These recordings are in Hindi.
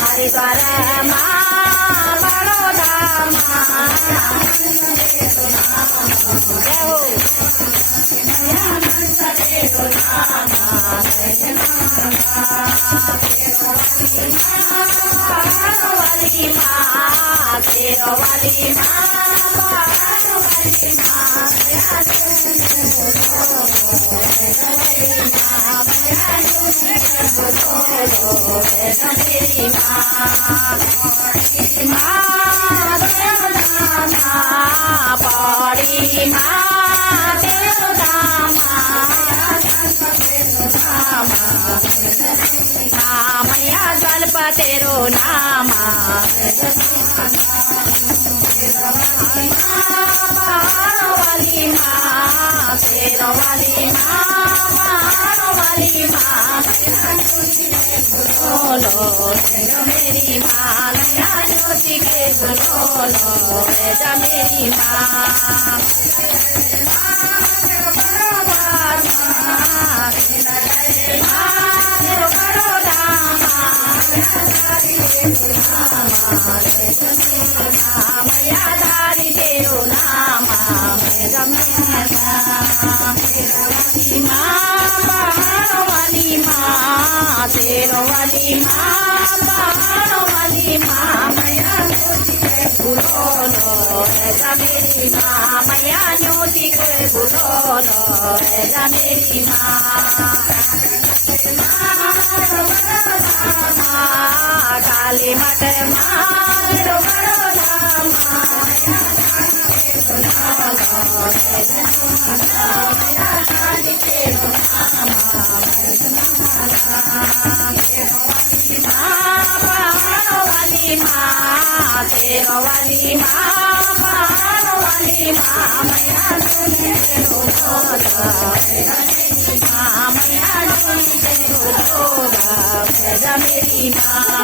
हरिद्वार मैया जल्प तेरो नाम वाली माँ तेरो वाली माँ वाली माँ बोलो मेरी माँ नया ज्योति के बोलो मेरी माँ मैयाधारी तेरो नाम वाली माँ तेरो वाली माँ वाली माँ मैया बोलो मेरी माँ मैया ज्योति के बोलो मेरी माँ काली मठ वाली माँ तेरो वाली माँ वाली माँ मैया मेरी माँ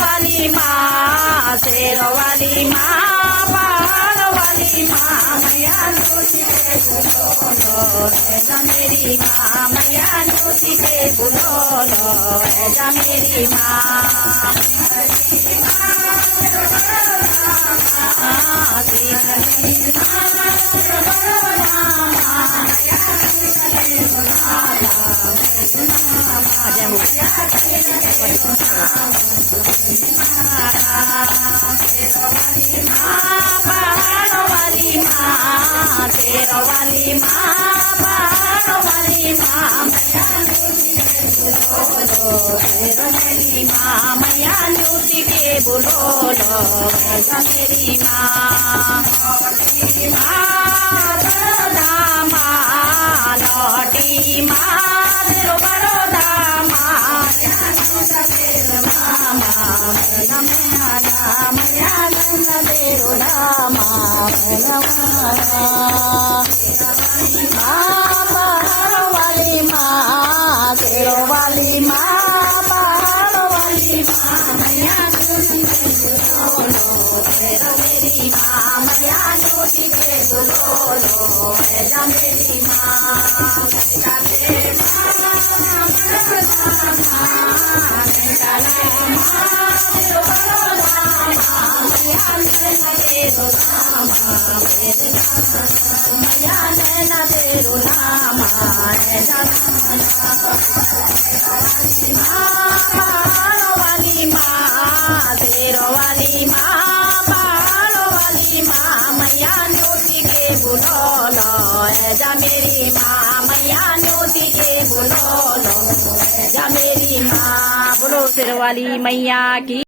वाली माँ शेर वाली माँ वाली माँ मैया मेरी माँ मैया ज्योति के बोलो मेरी माँ वाली माँ मैया ज्योति के बोलो मेरी माँ लौटी माँ तेरो बड़ोदा माँ मैया तेरो वाली माँ तेरो वाली माँ वाली माँ मैया मेरी माँ मैया ज्योति के बोलो मेरी माँ वाली माँ तेरो वाली माँ वाली माँ मैया ज्योति के बोलो मेरी माँ मैया ज्योति के बोलो मेरी माँ बोलो तेरो वाली मैया की।